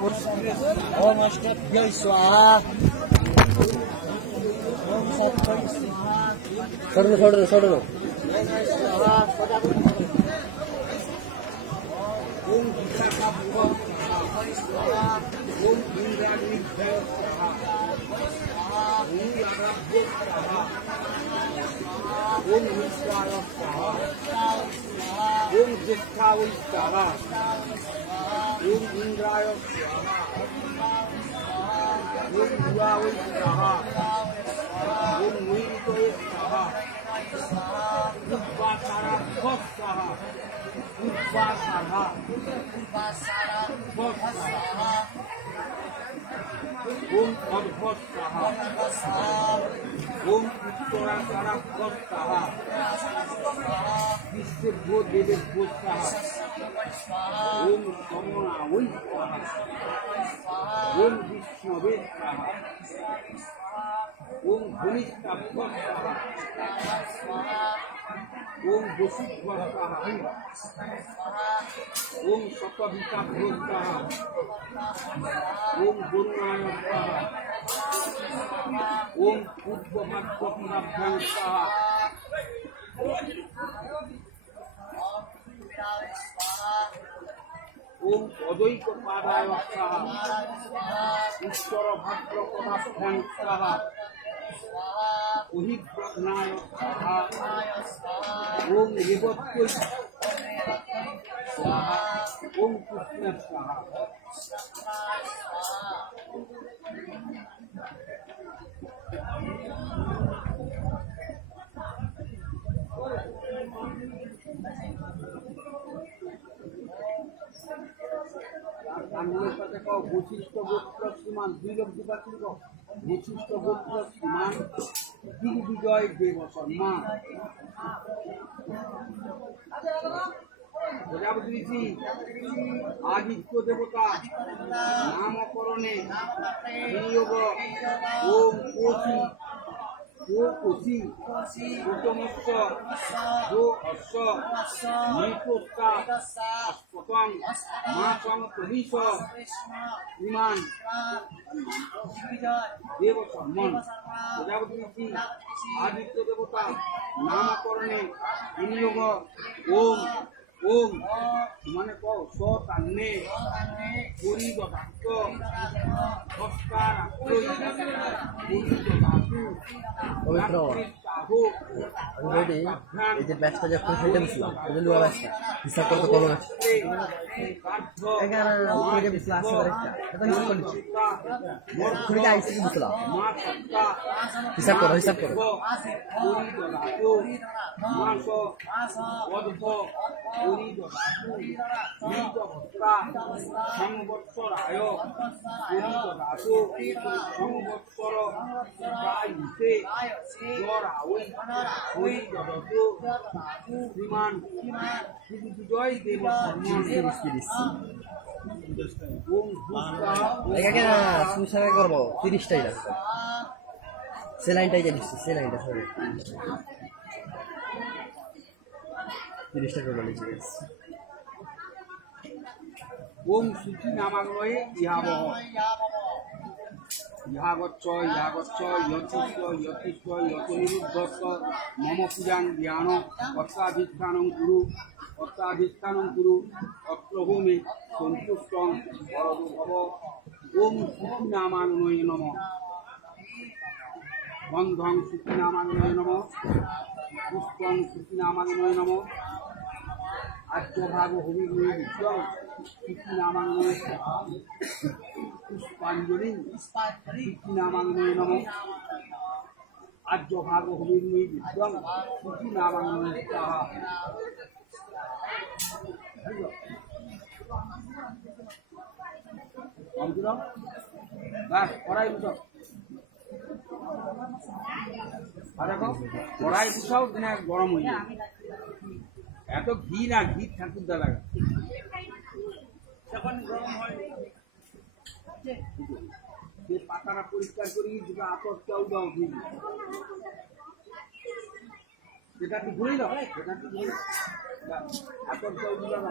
ओम अष्टभ्य स्वाहा ओम सत्भ्य स्वाहा छोड़ो स्वाहा ओम विशाखाभ्य स्वाहा ओम इंद्राग्निभ्य स्वाहा ओम यादाभ्य स्वाहा ओम विश्वाय स्वाहा ओम ज्येष्ठावै स्वाहा ओम इंद्राय स्वाहा ओम युवावै स्वाहा ओम नीलतये स्वाहा उद्वासाराभ्य स्वाहा उद्वासाराभ्य स्वाहा ओम अद्भुत स्वाहा ओम उत्तरासाराभ्य स्वाहा विश्वभ्यो देवेभ्यो स्वाहा ओम समनावै स्वाहा ओम विष्णवे स्वाहा ओम धनिष्ठाभ्य स्वाहा ओम वसुभ्य स्वाहा ओम शतभिताभ्यो स्वाहा ओम गुरुणाय स्वाहा ओम पूर्वभाद्रपुराभ्यां स्वाहा ओम अद्वैतपादाय स्वाहा उत्तरभाद्रपदाभ्यां स्वाहा ओहिप्रज्ञाय स्वाहा ओम रेवत्यै स्वाहा ओम कृष्ण स्वाहा वशिष्ठ गोत्र श्रीमान दुई लोक दुपात्री वशिष्ठ गोत्र श्रीमान दिग्विजय देव शर्मा प्रजापति आदित्य देवता नामकरणे विनियोग ओम कोशी ओ कोशी उत्तमस्स जो अश्व नैकोस्ता अस्पतां मासं प्रविश श्रीमान देव शर्मन प्रजापति आदित्य देवता नामकरणे विनियोग ओम ओम माने कहो सतान्ने পরিবদাত্ত সংস্কার পবিত্র অলরেডি এই যে ব্যাচটা যে ফুল ফেটে দিছিলাম ওই যে লুয়া ব্যাচটা হিসাব করতে কত আছে এখানে ওই যে বিসলা আছে আরেকটা এটা হিসাব করে নিচ্ছি খুবই আইসি দিছিলাম হিসাব করো মাস অর্ধ পরিবদাত্ত নিতভস্তা সংবৎসরায় পরিবদাত্ত সংবৎসর গায়ুতে জরাওই পরিবদাত্ত শ্রীমান বিজয় দেব সুসারে করবো 30টাই লাগবে সেলাইনটাই জানিস সেলাইনটা সরি 30টা টোটাল লিখেছি ওম সূচি নামাগ্রহে ইহাবহ ইহাগচ্ছ যথিষ্ঠ যতনিরুদ্ধস্য মম পূজাং জ্ঞান অত্যাধিষ্ঠানং কুরু অত্রভূমে সন্তুষ্টং বরদো ভব ওম সূচি নামাগ্রহে নমঃ বন্ধং সূচি নামাগ্রহে নমঃ পুষ্পং সূচি নামাগ্রহে নমঃ আর্যভাগ হবির্ময় বিশ্বং সূচি নামাগ্রহে পুষ্পাঞ্জলি সূচি নামাগ্রহে নমঃ আর্যভাগ হবির্ময় বিশ্বং সূচি নামাগ্রহে স্বাহা বাস কড়াই বুঝাও দেখো কড়াই বুঝাও দিনে গরম হয়ে যায় এত ঘি না ঘি ঠাকুর দা লাগা যখন গরম হয় পাতাটা পরিষ্কার করি দুটো আতর চাউ দাও ঘি এটা কি ঘুরে দাও এটা কি আতর চাউ দাও